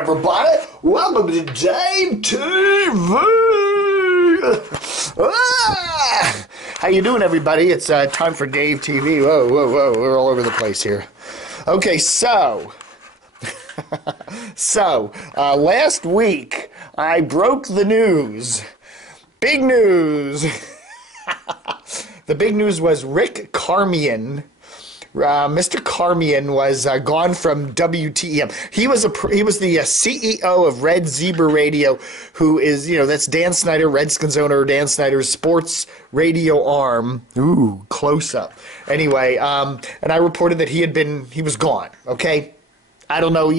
everybody. Welcome to DaveTV. How you doing, everybody? It's time for DaveTV. Whoa, whoa, whoa. We're all over the place here. Okay, so... last week, I broke the news. Big news. The big news was Rick Carmean. Mr. Carmean was gone from WTEM. He was the CEO of Red Zebra Radio, who is, that's Dan Snyder, Redskins owner, Dan Snyder's sports radio arm. Ooh, close up. Anyway, and I reported that he was gone, okay? I don't know,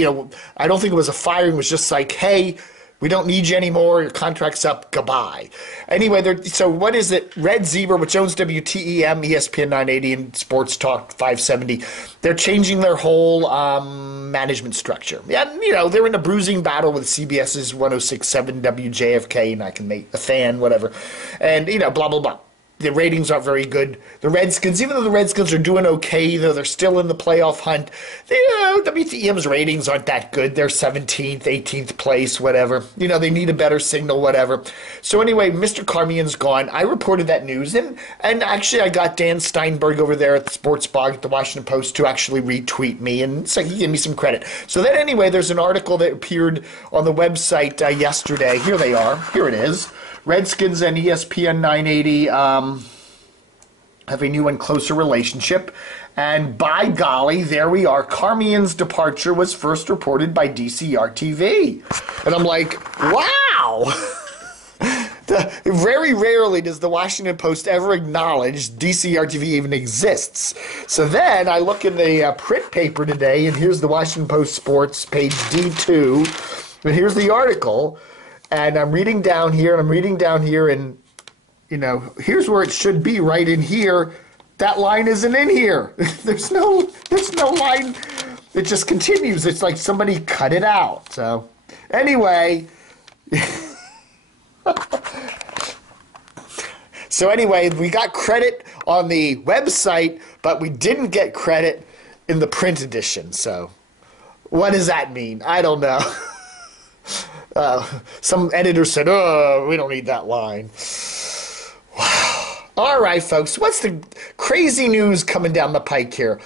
I don't think it was a firing. It was just like, hey, we don't need you anymore. Your contract's up. Goodbye. Anyway, so what is it? Red Zebra, which owns WTEM, ESPN 980, and Sports Talk 570, they're changing their whole management structure. Yeah, they're in a bruising battle with CBS's 106.7 WJFK, and I can make a fan, whatever. And, blah, blah, blah. The ratings aren't very good. The Redskins, even though the Redskins are doing okay, though they're still in the playoff hunt, WTEM's ratings aren't that good. They're 17th, 18th place, whatever. They need a better signal, whatever. So anyway, Mr. Carmean's gone. I reported that news, and actually I got Dan Steinberg over there at the Sports Blog at the Washington Post to actually retweet me, and so he gave me some credit. So then anyway, there's an article that appeared on the website yesterday. Here they are. Here it is. Redskins and ESPN 980 have a new and closer relationship. And by golly, there we are. Carmean's departure was first reported by DCRTV. And I'm like, wow! Very rarely does the Washington Post ever acknowledge DCRTV even exists. So then I look in the print paper today, and here's the Washington Post Sports, page D2. And here's the article. And I'm reading down here, and, here's where it should be, right in here. That line isn't in here. There's no line. It just continues. It's like somebody cut it out. So, anyway. We got credit on the website, but we didn't get credit in the print edition. So, what does that mean? I don't know. Some editor said, oh, we don't need that line. Wow. All right, folks, what's the crazy news coming down the pike here?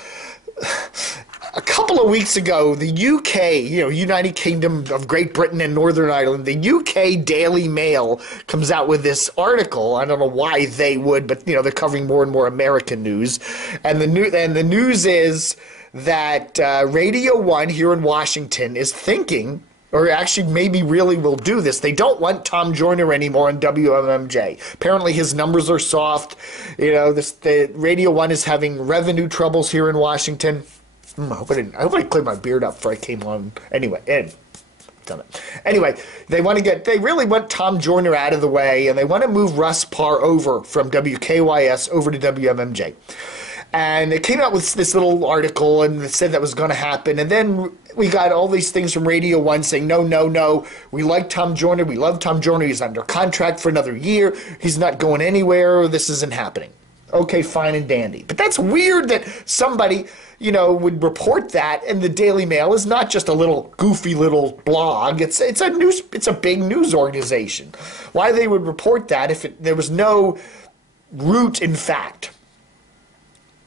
A couple of weeks ago, the UK, United Kingdom of Great Britain and Northern Ireland, the UK Daily Mail comes out with this article. I don't know why they would, but, they're covering more and more American news. And the news is that Radio 1 here in Washington is thinking, or actually maybe really will do this. They don't want Tom Joyner anymore on WMMJ. Apparently his numbers are soft. The Radio 1 is having revenue troubles here in Washington. I hope I cleared my beard up before I came on. Anyway, done it. Anyway, they really want Tom Joyner out of the way, and they want to move Russ Parr over from WKYS over to WMMJ. And it came out with this little article, and it said that was going to happen. And then we got all these things from Radio 1 saying, no, no, no. We like Tom Joyner. We love Tom Joyner. He's under contract for another year. He's not going anywhere. This isn't happening. Okay, fine and dandy. But that's weird that somebody, would report that, and the Daily Mail is not just a little goofy little blog. It's a big news organization. Why they would report that if there was no root in fact?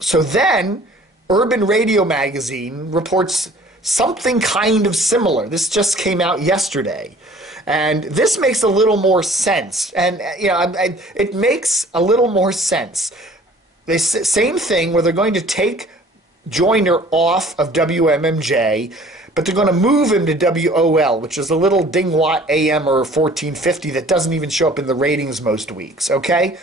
So then, Urban Radio Magazine reports something kind of similar. This just came out yesterday. And this makes a little more sense. And, it makes a little more sense. The same thing where they're going to take Joyner off of WMMJ, but they're going to move him to WOL, which is a little dingwatt AM or 1450 that doesn't even show up in the ratings most weeks, okay?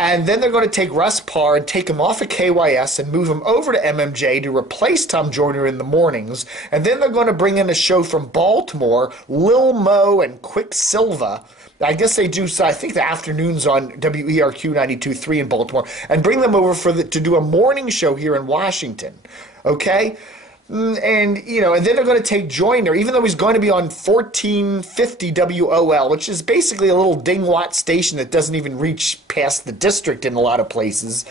And then they're going to take Russ Parr and take him off of KYS and move him over to MMJ to replace Tom Joyner in the mornings. And then they're going to bring in a show from Baltimore, Lil Mo and Quicksilva. I guess they do, I think, the afternoons on WERQ 92.3 in Baltimore, and bring them over to do a morning show here in Washington. Okay? And, and then they're going to take Joyner, even though he's going to be on 1450 WOL, which is basically a little dingwatt station that doesn't even reach past the district in a lot of places.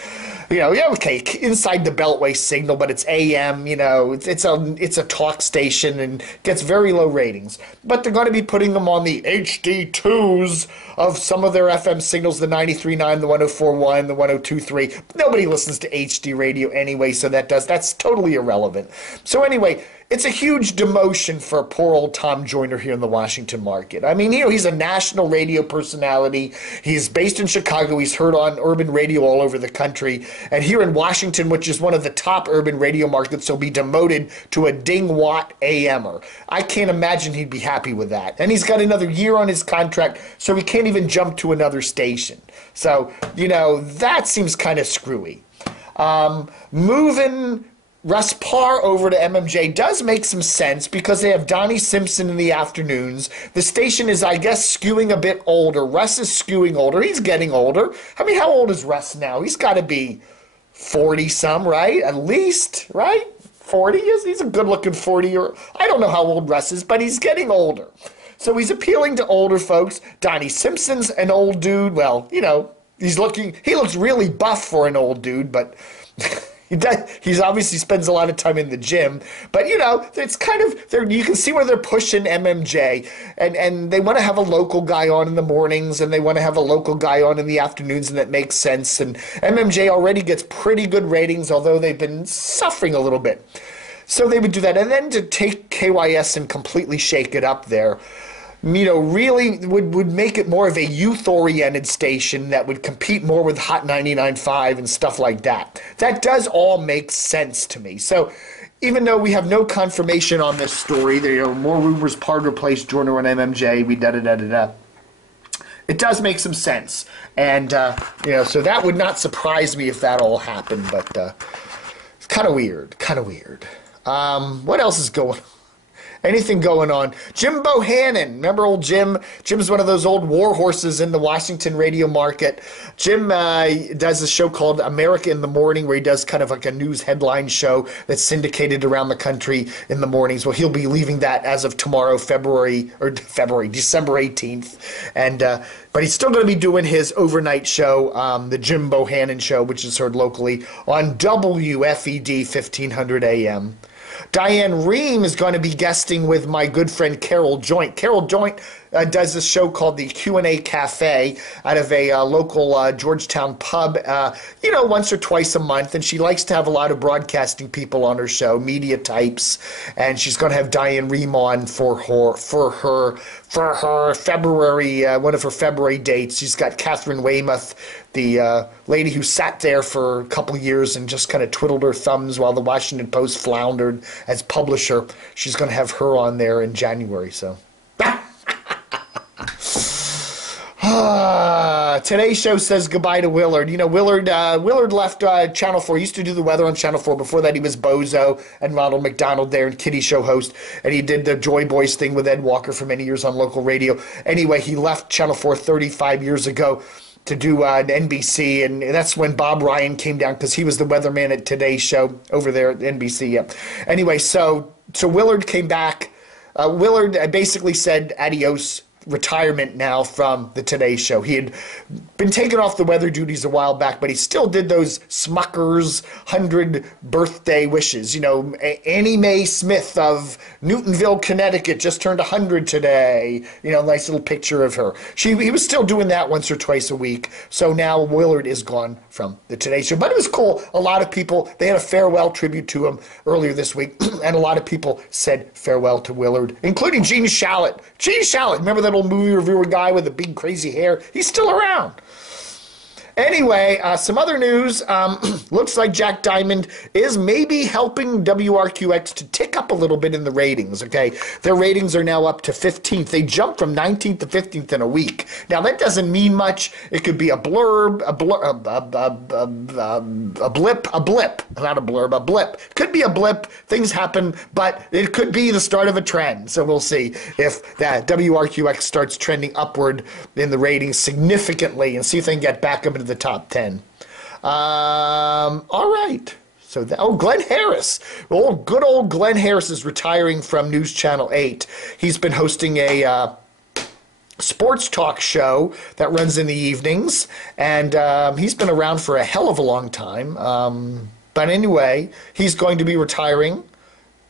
Yeah, okay, inside the Beltway signal, but it's AM, it's a talk station and gets very low ratings. But they're going to be putting them on the HD2s of some of their FM signals, the 93.9, the 104.1, the 102.3. Nobody listens to HD radio anyway, so that's totally irrelevant. So anyway, it's a huge demotion for poor old Tom Joyner here in the Washington market. I mean, he's a national radio personality. He's based in Chicago. He's heard on urban radio all over the country. And here in Washington, which is one of the top urban radio markets, he'll be demoted to a ding-watt AMer. I can't imagine he'd be happy with that. And he's got another year on his contract, so he can't even jump to another station. So, that seems kind of screwy. Moving Russ Parr over to MMJ does make some sense because they have Donnie Simpson in the afternoons. The station is, I guess, skewing a bit older. Russ is skewing older. He's getting older. I mean, how old is Russ now? He's got to be 40-some, right? At least, right? 40? He's a good-looking 40. Or I don't know how old Russ is, but he's getting older. So he's appealing to older folks. Donnie Simpson's an old dude. Well, he looks really buff for an old dude, but He's obviously spends a lot of time in the gym, but it's kind of you can see where they're pushing MMJ, and they want to have a local guy on in the mornings, and they want to have a local guy on in the afternoons, and that makes sense. And MMJ already gets pretty good ratings, although they've been suffering a little bit. So they would do that, and then to take KYS and completely shake it up there, really would make it more of a youth-oriented station that would compete more with Hot 99.5 and stuff like that. That does all make sense to me. So even though we have no confirmation on this story, there are more rumors Parr replaced Joyner on MMJ, it does make some sense. And, so that would not surprise me if that all happened, but it's kind of weird, what else is going on? Anything going on? Jim Bohannon. Remember old Jim? Jim's one of those old war horses in the Washington radio market. Jim does a show called America in the Morning, where he does kind of like a news headline show that's syndicated around the country in the mornings. Well, he'll be leaving that as of tomorrow, December 18th. And but he's still going to be doing his overnight show, the Jim Bohannon Show, which is heard locally on WFED 1500 AM. Diane Rehm is going to be guesting with my good friend Carol Joint. Carol Joint does this show called the Q&A Cafe out of a local Georgetown pub, once or twice a month. And she likes to have a lot of broadcasting people on her show, media types. And she's going to have Diane Rehm on for her February, one of her February dates. She's got Catherine Weymouth, the lady who sat there for a couple of years and just kind of twiddled her thumbs while the Washington Post floundered as publisher. She's going to have her on there in January, so. Today's show says goodbye to Willard. Willard left Channel 4. He used to do the weather on Channel 4. Before that, he was Bozo and Ronald McDonald there and Kitty Show host. And he did the Joy Boys thing with Ed Walker for many years on local radio. Anyway, he left Channel 4 35 years ago to do an NBC, and that's when Bob Ryan came down because he was the weatherman at Today's Show over there at NBC. Yeah. Anyway, so Willard came back. Willard basically said adios, retirement now from the Today Show. He had been taken off the weather duties a while back, but he still did those Smucker's 100 birthday wishes. Annie Mae Smith of Newtonville, Connecticut just turned 100 today. Nice little picture of her. He was still doing that once or twice a week. So now Willard is gone from the Today Show. But it was cool. A lot of people, they had a farewell tribute to him earlier this week, and a lot of people said farewell to Willard, including Gene Shalit. Gene Shalit, remember that old movie reviewer guy with the big crazy hair? He's still around. Anyway, some other news. Looks like Jack Diamond is maybe helping WRQX to tick up a little bit in the ratings, okay? Their ratings are now up to 15th. They jumped from 19th to 15th in a week. Now, that doesn't mean much. It could be a blip, not a blurb, a blip. Could be a blip. Things happen, but it could be the start of a trend. So we'll see if that WRQX starts trending upward in the ratings significantly and see if they can get back up into the top 10. All right. So, Glenn Harris. Good old Glenn Harris is retiring from News Channel 8. He's been hosting a sports talk show that runs in the evenings, and he's been around for a hell of a long time. But anyway, he's going to be retiring.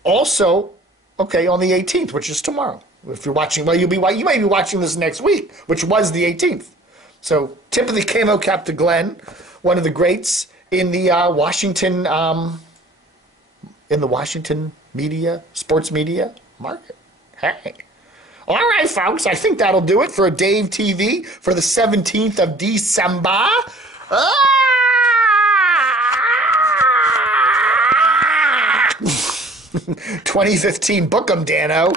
Also, okay, on the 18th, which is tomorrow. If you're watching, well, you may be watching this next week, which was the 18th. So, tip of the camo cap to Glenn, one of the greats in the Washington media, sports media market. Hey. All right, folks, I think that'll do it for Dave TV for the 17th of December. 2015, book 'em, Dano.